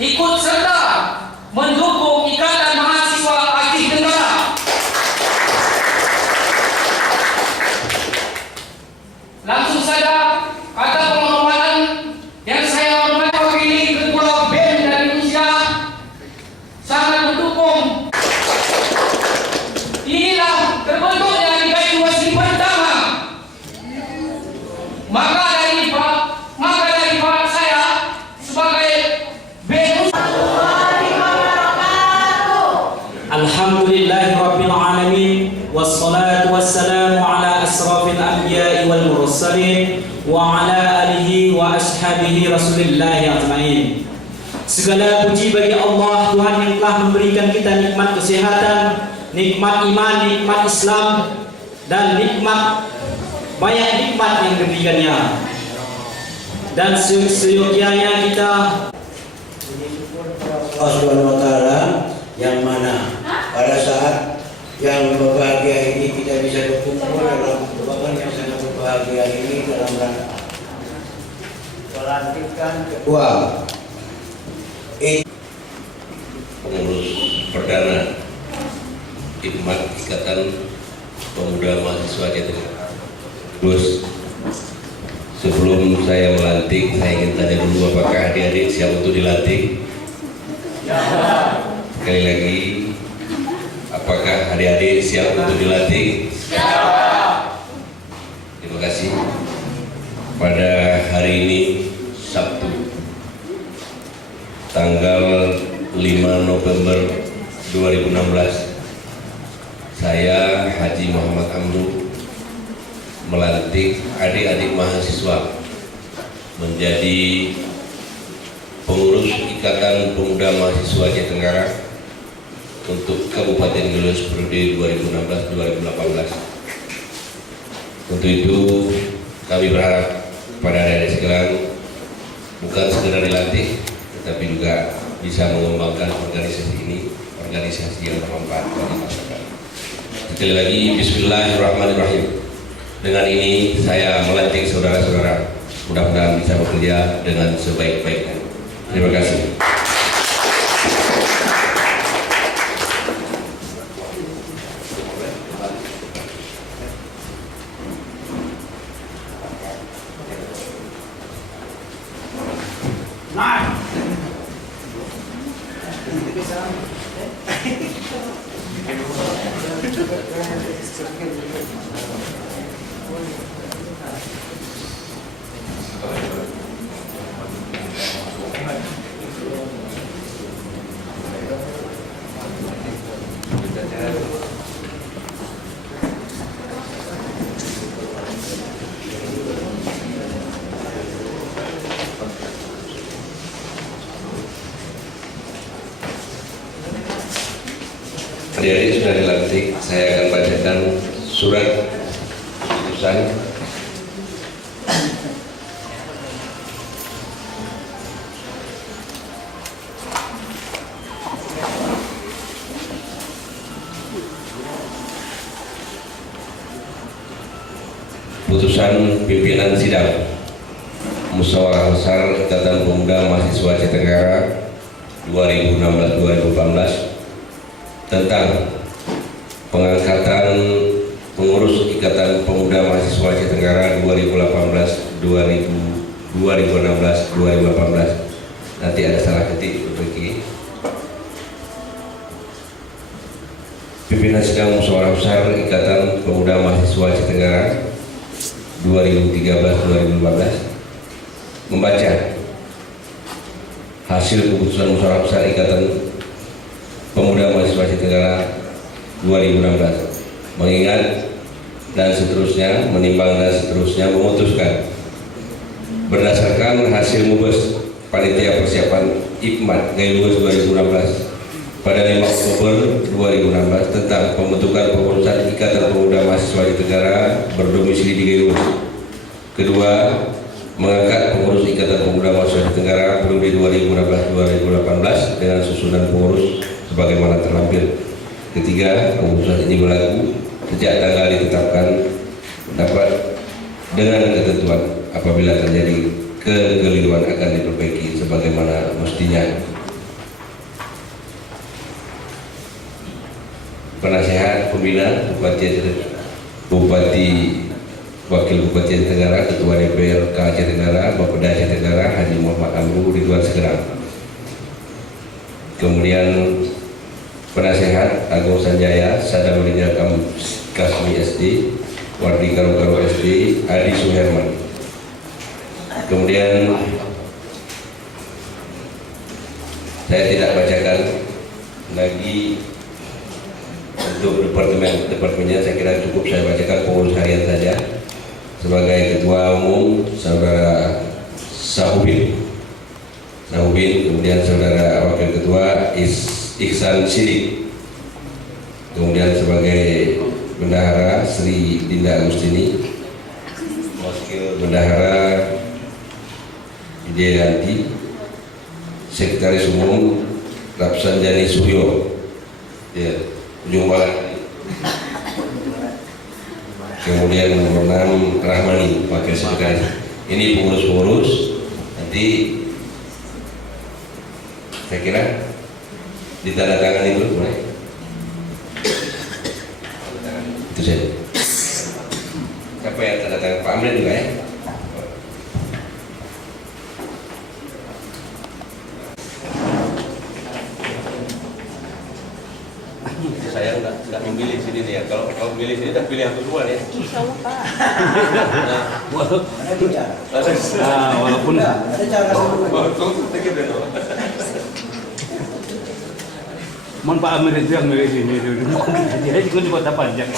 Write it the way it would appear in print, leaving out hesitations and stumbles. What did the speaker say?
ikut serta mendukung Ikatan Mahasiswa Aceh Tenggara. Langsung saja kata penghormatan yang saya hormati mewakili Ketua BEM dari Indonesia sangat mendukung. Inilah terbentuknya Liga Universiti pertama. Maka dari Pak saya sebagai BEM. Alhamdulillahirabbil alamin wassalatu wassalamu ala asrafil anbiya'i wal mursalin wa ala alihi wa ashabihi rasulillahi ajmain. Segala puji bagi Allah, Tuhan yang telah memberikan kita nikmat kesehatan, nikmat iman, nikmat Islam, dan nikmat banyak nikmat yang diberikannya. Dan seyogyanya kita Allah Subhanahu wa Ta'ala, yang mana pada saat yang berbahagia ini kita bisa berkumpul dalam ruangan yang sangat berbahagia ini dalam rangka pelantikan ketua pengurus perdana Hikmat Ikatan Pemuda Mahasiswa Aceh Tenggara. Terus sebelum saya melantik, saya ingin tanya dulu, apakah adik-adik siap untuk dilantik? Sekali lagi, apakah adik-adik siap untuk dilantik? Terima kasih. Pada hari ini Sabtu tanggal 5 November 2016, saya Haji Muhammad Amru melantik adik-adik mahasiswa menjadi pengurus Ikatan Pemuda Mahasiswa Aceh Tenggara untuk Kabupaten Gelus periode 2016-2018. Untuk itu kami berharap pada adik-adik sekalian bukan sekedar dilantik, tetapi juga bisa mengembangkan organisasi ini, organisasi yang bermanfaat bagi masyarakat. Sekali lagi, Bismillahirrahmanirrahim. Dengan ini saya melantik saudara-saudara, mudah-mudahan bisa bekerja dengan sebaik-baiknya. Terima kasih. Adik-adik sudah dilantik, saya akan bacakan surat keputusan putusan pimpinan sidang Musyawarah Besar Ikatan Pemuda Mahasiswa Aceh Tenggara 2016-2018 tentang pengangkatan pengurus Ikatan Pemuda Mahasiswa Aceh Tenggara 2016-2018. Nanti ada salah ketik berbagi. Pimpinan sidang Musyawarah Besar Ikatan Pemuda Mahasiswa Aceh Tenggara 2013-2015 membaca hasil keputusan Musyawarah Besar Ikatan Pemuda Mahasiswa Aceh Tenggara 2016, mengingat dan seterusnya, menimbang dan seterusnya, memutuskan berdasarkan hasil mubes panitia persiapan Hikmat Gailus 2016 pada 5 Oktober 2016 tentang pembentukan pengurusan Ikatan Pemuda Mahasiswa Aceh Tenggara berdomisili di Gailus. Kedua, mengangkat pengurus Ikatan Pemuda Mahasiswa Aceh Tenggara periode 2016-2018 dengan susunan pengurus sebagaimana terlampir. Ketiga, keputusan ini berlaku sejak tanggal ditetapkan dapat dengan ketentuan apabila terjadi kekeliruan akan diperbaiki sebagaimana mestinya. Penasehat Pembina Bupati Wakil Bupati Aceh Tenggara, Ketua DPR Aceh Tenggara, Bapeda Aceh Tenggara, Haji Muhammad Amru Ridwan Segerang. Kemudian Penasehat Agung Sanjaya, Sadamuddin Kasmi SD, Wardi Karu SD, Adi Suherman. Kemudian saya tidak bacakan lagi untuk departemennya, saya kira cukup saya bacakan pengurus harian saja. Sebagai Ketua Umum Saudara Sahubin, kemudian Saudara Wakil Ketua Ihsan Sidik, kemudian sebagai Bendahara Sri Dinda Agustini, Wakil Bendahara Widianti, Sekretaris Umum Rapsan Jani Suhyo, ya, ujung barat. Kemudian nomor 6 Rahmani, Wakil Sekretaris. Ini pengurus-pengurus. Nanti saya kira ditandatangani dulu boleh. Itu saja. Siapa yang tanda tangan? Pak Amrin juga ya. Saya nggak memilih sini nih ya. Kalau memilih sini, tak pilih yang kedua nih. Insya Allah Pak. Walaupun mohon Pak Amir itu yang milih sini dulu. Dia juga di Kota Panjang.